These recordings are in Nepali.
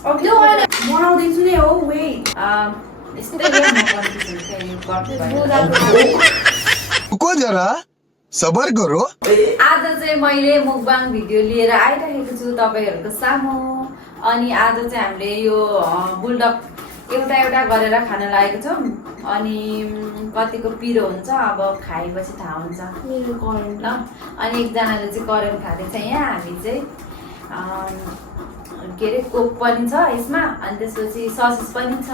बनाउँदैछु नै हो वेट यस्तै हो म कन्फ्युजन चाहिँ यो गर्दै रुको जरा सबर करो आज चाहिँ मैले मुकबाङ भिडियो लिएर आइरहेको छु तपाईहरुको सामु अनि आज चाहिँ हामीले यो बुलडग एउटा एउटा गरेर खान लागेको छौं अनि कतिको पिरो हुन्छ अब खाएपछि थाहा हुन्छ मेरो करेन्ट ल अनि एकजनाले चाहिँ करेन्ट खाँदैछ यहाँ हामी चाहिँ के रे कोक पनि छ यसमा अनि त्यसपछि ससेज पनि छ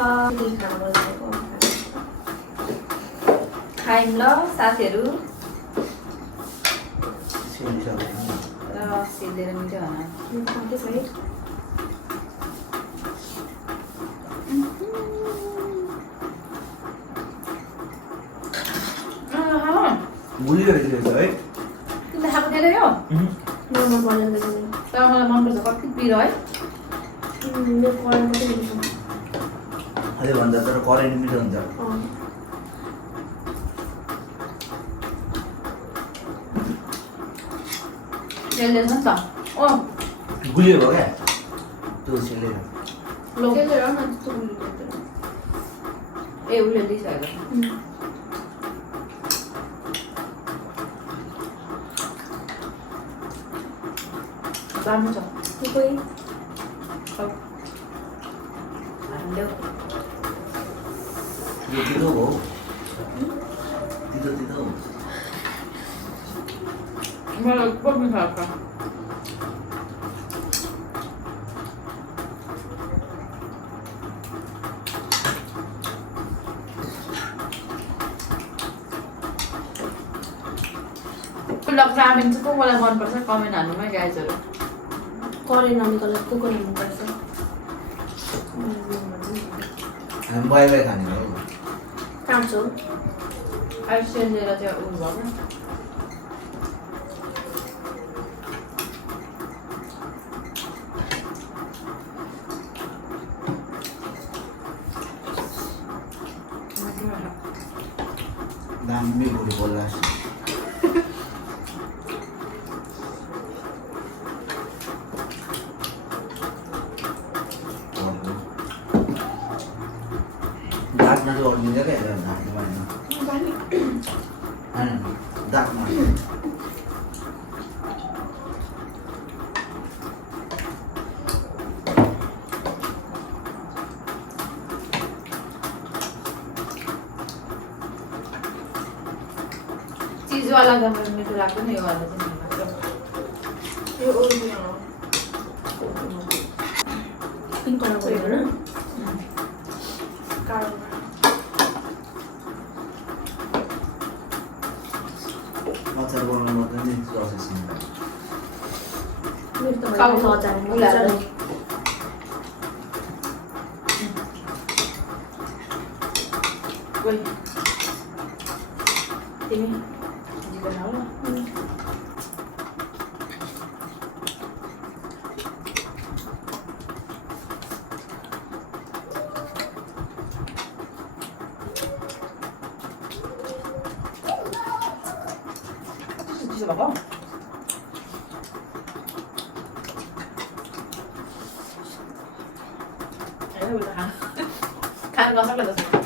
खाइम ल साथीहरु र सिलेर मिठो होला गुलिरहेको है तिमीले खाएको थिएन यो नम्बर बनाउँदै छु तर मलाई मनपर्छ कति पिरो है मेरो करेन्ट पनि हुन्छ अझै भन्दा तर करेन्ट मिठो हुन्छ त्यसले छ नि त ओ गुलियो भयो क्या त्यो सेलेर लोकेले र न त्यस्तो गुलियो ए उसले दिइसकेको राम्रो छ कोही हाल्यो यो तितो हो तितो तितो मलाई खूप मिठा लागतो रामेन चाहिँ को मलाई मनपर्छ कमेन्ट हाल्नुमा गाइजहरु करेन्ट ननिकल को मनपर्छ हामी बाई बाई खाने हो कहाँ छौ आइसिएल लिएर चाहिँ उ भयो दामी भुँडी बोल्ला दाँतमा चाहिँ अड्किन्छ क्या ढाक्नु पाएन होइन दाँतमा चीज वाला गमला मिठो लाग्छ नि यो वाला चाहिँ यो ओरिजिनल हो पिङ्क कलर गरेको न कालो अचार बनाउनु मात्रै नि प्रोसेस मेरो त कालो हजार उलाएर कोही तिमी जिगर हाल चिसो भएको खान नसक्ला जस्तो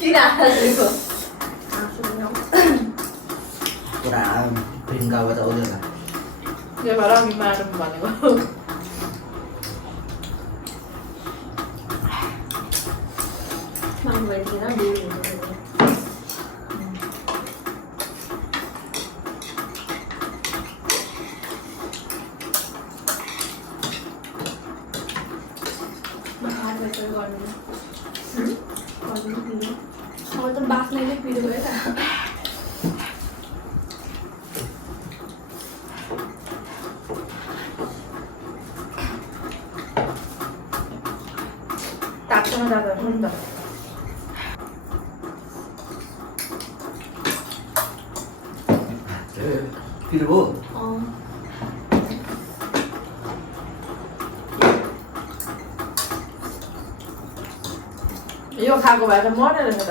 किन हाँसेको पुरा भिङ्गाबाट आउँदैन त्यो भएर अघि मारौँ भनेको माग्नु भएन डेली हुन्छ अब त बाक्नैले पिरो भयो त भातसँग जाँदो रहेछ नि त फिर हो यो खाएको भए त मर्ने रहेछ त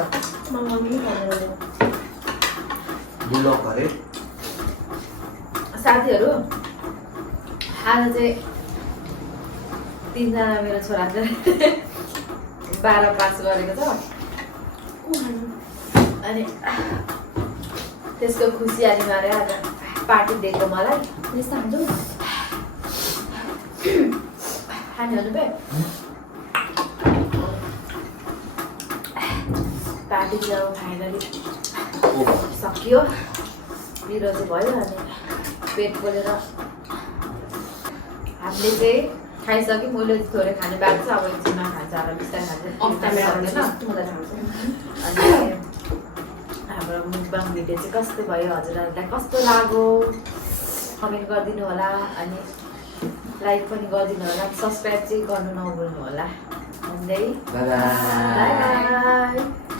मम्मी भनेर बुलक अरे साथीहरू आज चाहिँ 3 जना मेरो छोरा चाहिँ 12 पास गरेको छ अनि त्यसको खुसियाली मारे आज पार्टी दिएको मलाई यस्तो हाल्छु खानेहरू पे पार्टी चाहिँ अब फाइनली सकियो पिरो चाहिँ भयो अनि पेट पोलेर हामीले चाहिँ खाइसक्यो मैले थोरै खाने बाँकी छ अब एकछिनमा खान्छ अब बिस्तारै खान्छ अनि हाम्रो मुखबाङ भिडियो चाहिँ कस्तो भयो हजुरहरूलाई कस्तो लाग्यो कमेन्ट गरिदिनु होला अनि लाइक पनि गरिदिनु होला सब्सक्राइब चाहिँ गर्नु नभुल्नु होला भन्दै बाई बाई बाई बाई